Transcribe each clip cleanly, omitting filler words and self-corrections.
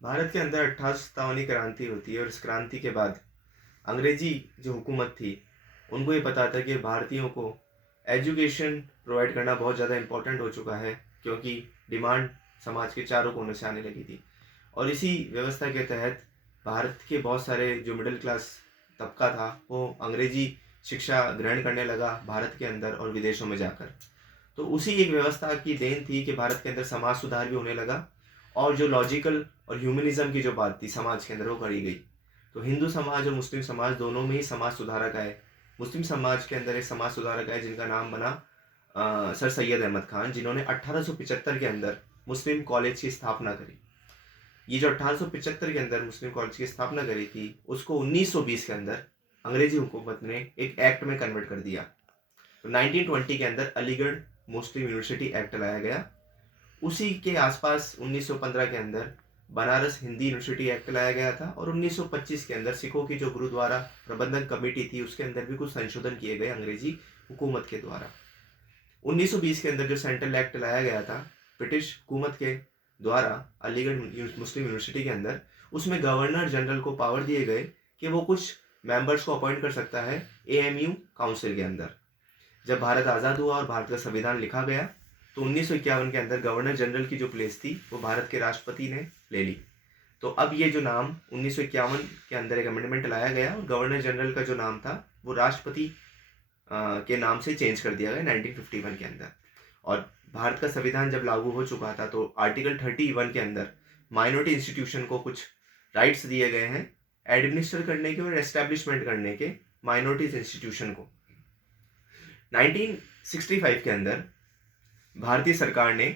भारत के अंदर 1857 की क्रांति होती है और इस क्रांति के बाद अंग्रेजी जो हुकूमत थी उनको ये पता था कि भारतीयों को एजुकेशन प्रोवाइड करना बहुत ज़्यादा इम्पोर्टेंट हो चुका है, क्योंकि डिमांड समाज के चारों कोनों से आने लगी थी। और इसी व्यवस्था के तहत भारत के बहुत सारे जो मिडिल क्लास तबका था वो अंग्रेजी शिक्षा ग्रहण करने लगा भारत के अंदर और विदेशों में जाकर। तो उसी एक व्यवस्था की देन थी कि भारत के अंदर समाज सुधार भी होने लगा और जो लॉजिकल और ह्यूमनिज्म की जो बात थी समाज के अंदर वो करी गई। तो हिंदू समाज और मुस्लिम समाज दोनों में ही समाज सुधारक आए। मुस्लिम समाज के अंदर एक समाज सुधारक आए जिनका नाम बना सर सैयद अहमद खान, जिन्होंने 1875 के अंदर मुस्लिम कॉलेज की स्थापना करी। ये जो 1875 के अंदर मुस्लिम कॉलेज की स्थापना करी थी उसको 1920 के अंदर अंग्रेजी हुकूमत ने एक एक्ट में कन्वर्ट कर दिया। तो 1920 के अंदर अलीगढ़ मुस्लिम यूनिवर्सिटी एक्ट लाया गया। उसी के आसपास 1915 के अंदर बनारस हिंदी यूनिवर्सिटी एक्ट लाया गया था और 1925 के अंदर सिखों की जो गुरुद्वारा प्रबंधन कमेटी थी उसके अंदर भी कुछ संशोधन किए गए अंग्रेजी हुकूमत के द्वारा। 1920 के अंदर जो सेंट्रल एक्ट लाया गया था ब्रिटिश हुकूमत के द्वारा अलीगढ़ मुस्लिम यूनिवर्सिटी के अंदर, उसमें गवर्नर जनरल को पावर दिए गए कि वो कुछ मेंबर्स को अपॉइंट कर सकता है एएमयू काउंसिल के अंदर। जब भारत आज़ाद हुआ और भारत का संविधान लिखा गया तो 1951 के अंदर गवर्नर जनरल की जो प्लेस थी वो भारत के राष्ट्रपति ने ले ली। तो अब ये जो नाम 1951 के अंदर एक अमेंडमेंट लाया गया और गवर्नर जनरल का जो नाम था वो राष्ट्रपति के नाम से चेंज कर दिया गया 1951 के अंदर। और भारत का संविधान जब लागू हो चुका था तो आर्टिकल 31 के अंदर माइनॉरिटी इंस्टीट्यूशन को कुछ राइट्स दिए गए हैं एडमिनिस्टर करने के और एस्टेब्लिशमेंट करने के माइनॉरिटीज इंस्टीट्यूशन को। 1965 के अंदर भारतीय सरकार ने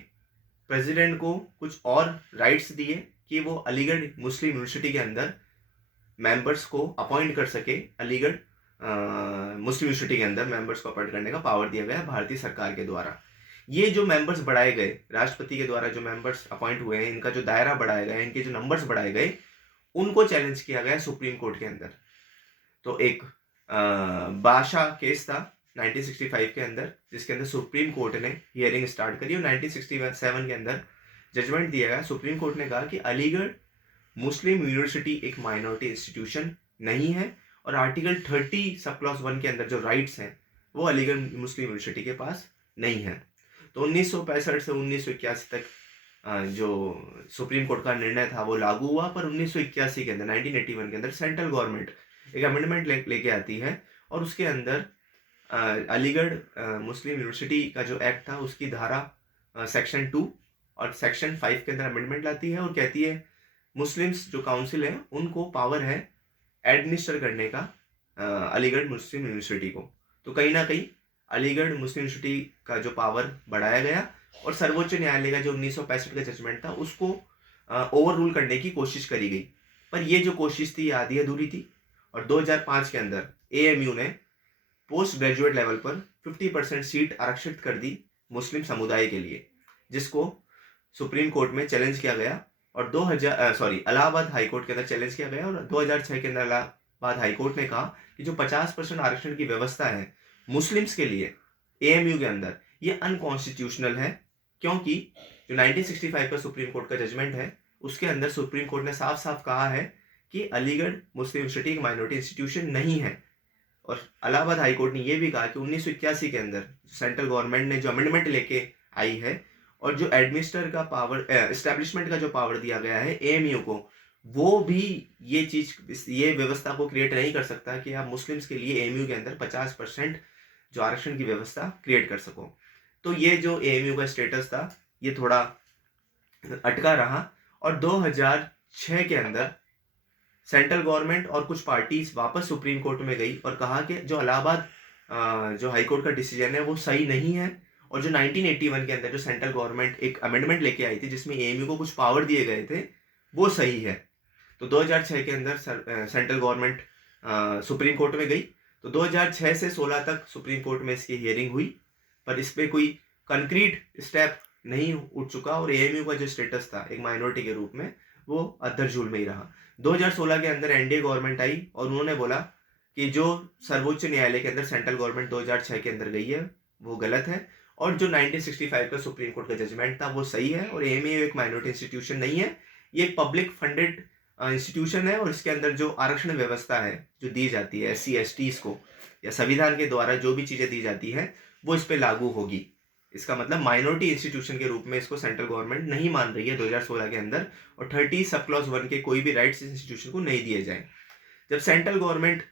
प्रेसिडेंट को कुछ और राइट्स दिए कि वो अलीगढ़ मुस्लिम यूनिवर्सिटी के अंदर मेंबर्स को अपॉइंट कर सके। अलीगढ़ मुस्लिम यूनिवर्सिटी के अंदर मेंबर्स को अपॉइंट करने का पावर दिया गया भारतीय सरकार के द्वारा। ये जो मेंबर्स बढ़ाए गए राष्ट्रपति के द्वारा, जो मेंबर्स अपॉइंट हुए हैं, इनका जो दायरा बढ़ाया गया, इनके जो नंबर्स बढ़ाए गए, उनको चैलेंज किया गया सुप्रीम कोर्ट के अंदर। तो एक बादशाह केस था 1965 के अंदर जिसके अंदर सुप्रीम कोर्ट ने हियरिंग स्टार्ट करी और 1967 के अंदर जजमेंट दिया गया। सुप्रीम कोर्ट ने कहा कि अलीगढ़ मुस्लिम यूनिवर्सिटी एक माइनॉरिटी इंस्टीट्यूशन नहीं है और आर्टिकल 30 सब क्लॉज 1 के अंदर जो राइट्स हैं वो अलीगढ़ मुस्लिम यूनिवर्सिटी के पास नहीं है। तो 1965 से 1981 तक जो सुप्रीम कोर्ट का निर्णय था वो लागू हुआ, पर 1981 के अंदर 1981 के अंदर सेंट्रल गवर्नमेंट एक अमेंडमेंट लेके आती है और उसके अंदर अलीगढ़ मुस्लिम यूनिवर्सिटी का जो एक्ट था उसकी धारा सेक्शन 2 और सेक्शन 5 के अंदर अमेंडमेंट लाती है और कहती है मुस्लिम्स जो काउंसिल है उनको पावर है एडमिनिस्टर करने का अलीगढ़ मुस्लिम यूनिवर्सिटी को। तो कहीं ना कहीं अलीगढ़ मुस्लिम यूनिवर्सिटी का जो पावर बढ़ाया गया और सर्वोच्च न्यायालय का जो 1965 का जजमेंट था उसको ओवर रूल करने की कोशिश करी गई, पर ये जो कोशिश थी आधी अधूरी थी। और 2005 के अंदर एएमयू ने पोस्ट ग्रेजुएट लेवल पर 50% सीट आरक्षित कर दी मुस्लिम समुदाय के लिए, जिसको सुप्रीम कोर्ट में चैलेंज किया गया और इलाहाबाद हाईकोर्ट के अंदर चैलेंज किया गया और 2006 के अंदर इलाहाबाद हाईकोर्ट ने कहा कि जो 50% आरक्षण की व्यवस्था है मुस्लिम्स के लिए एएमयू के अंदर ये अनकॉन्स्टिट्यूशनल है, क्योंकि जो 1965 का सुप्रीम कोर्ट का जजमेंट है उसके अंदर सुप्रीम कोर्ट ने साफ साफ कहा है कि अलीगढ़ मुस्लिम यूनिवर्सिटी एक माइनॉरिटी इंस्टीट्यूशन नहीं है। और इलाहाबाद हाईकोर्ट ने यह भी कहा कि 1981 के अंदर सेंट्रल गवर्नमेंट ने जो अमेंडमेंट लेके आई है और जो एडमिनिस्टर का पावर एस्टेब्लिशमेंट का जो पावर दिया गया है एएमयू को, वो भी ये व्यवस्था को क्रिएट नहीं कर सकता कि आप मुस्लिम्स के लिए एएमयू के अंदर 50% जो आरक्षण की व्यवस्था क्रिएट कर सको। तो ये जो एएमयू का स्टेटस था ये थोड़ा अटका रहा और 2006 के अंदर सेंट्रल गवर्नमेंट और कुछ पार्टीज वापस सुप्रीम कोर्ट में गई और कहा कि जो इलाहाबाद जो हाई कोर्ट का डिसीजन है वो सही नहीं है और जो 1981 के अंदर जो सेंट्रल गवर्नमेंट एक अमेंडमेंट लेके आई थी जिसमें एएमयू को कुछ पावर दिए गए थे वो सही है। तो 2006 के अंदर सेंट्रल गवर्नमेंट सुप्रीम कोर्ट में गई। तो 2006 से 16 तक सुप्रीम कोर्ट में इसकी हियरिंग हुई, पर इस पर कोई कंक्रीट स्टेप नहीं उठ चुका और एएमयू का जो स्टेटस था एक माइनॉरिटी के रूप में वो अद्धर झूल में ही रहा। 2016 के अंदर एनडीए गवर्नमेंट आई और उन्होंने बोला कि जो सर्वोच्च न्यायालय के अंदर सेंट्रल गवर्नमेंट 2006 के अंदर गई है वो गलत है और जो 1965 का सुप्रीम कोर्ट का जजमेंट था वो सही है और एएमयू एक माइनॉरिटी इंस्टीट्यूशन नहीं है। ये एक पब्लिक फंडेड इंस्टीट्यूशन है और इसके अंदर जो आरक्षण व्यवस्था है जो दी जाती है SC STs को या संविधान के द्वारा जो भी चीज़ें दी जाती है वो इस पे लागू होगी। इसका मतलब माइनॉरिटी इंस्टीट्यूशन के रूप में इसको सेंट्रल गवर्नमेंट नहीं मान रही है 2016 के अंदर, और 30 सब क्लॉज 1 के कोई भी राइट्स इंस्टीट्यूशन को नहीं दिए जाए। जब सेंट्रल गवर्नमेंट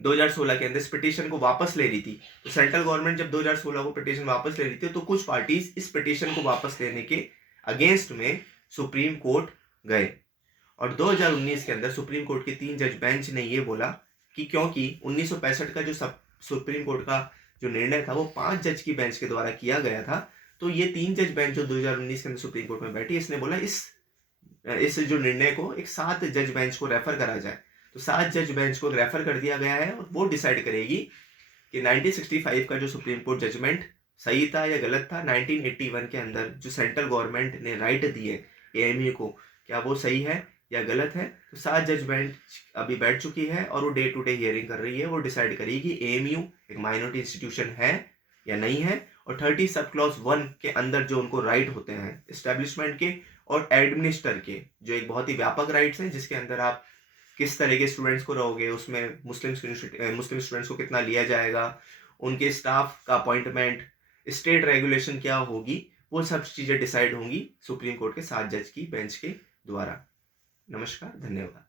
2016 के अंदर इस पिटीशन को वापस ले रही थी, तो सेंट्रल गवर्नमेंट जब 2016 को पिटीशन वापस ले रही थी तो कुछ पार्टीज इस पिटीशन को वापस लेने के अगेंस्ट में सुप्रीम कोर्ट गए, और 2019 के अंदर सुप्रीम कोर्ट के 3 जज बेंच ने ये बोला कि क्योंकि 1965 का जो सुप्रीम कोर्ट का जो निर्णय था वो 5 जज की बेंच के द्वारा किया गया था, तो ये 3 जज बेंच जो 2019 के अंदर सुप्रीम कोर्ट में बैठी, इसने बोला इस जो निर्णय को एक 7 जज बेंच को रेफर करा जाए। तो 7 जज बेंच को रेफर कर दिया गया है और वो डिसाइड करेगी कि 1965 का जो सुप्रीम कोर्ट जजमेंट सही था या गलत था, 1981 के अंदर जो सेंट्रल गवर्नमेंट ने राइट दिए AMU को, क्या वो सही है या गलत है। तो 7 जज बेंच अभी बैठ चुकी है और वो डे टू डे हियरिंग कर रही है। वो डिसाइड करेगी AMU एक माइनॉरिटी इंस्टीट्यूशन है या नहीं है, और 30 सब क्लॉज 1 के अंदर जो उनको राइट होते हैं एस्टेब्लिशमेंट के और एडमिनिस्टर के, जो एक बहुत ही व्यापक राइट्स हैं, जिसके अंदर आप किस तरह के स्टूडेंट्स को रहोगे, उसमें मुस्लिम स्टूडेंट्स को कितना लिया जाएगा, उनके स्टाफ का अपॉइंटमेंट, स्टेट रेगुलेशन क्या होगी, वो सब चीज़ें डिसाइड होंगी सुप्रीम कोर्ट के 7 जज की बेंच के द्वारा। नमस्कार, धन्यवाद।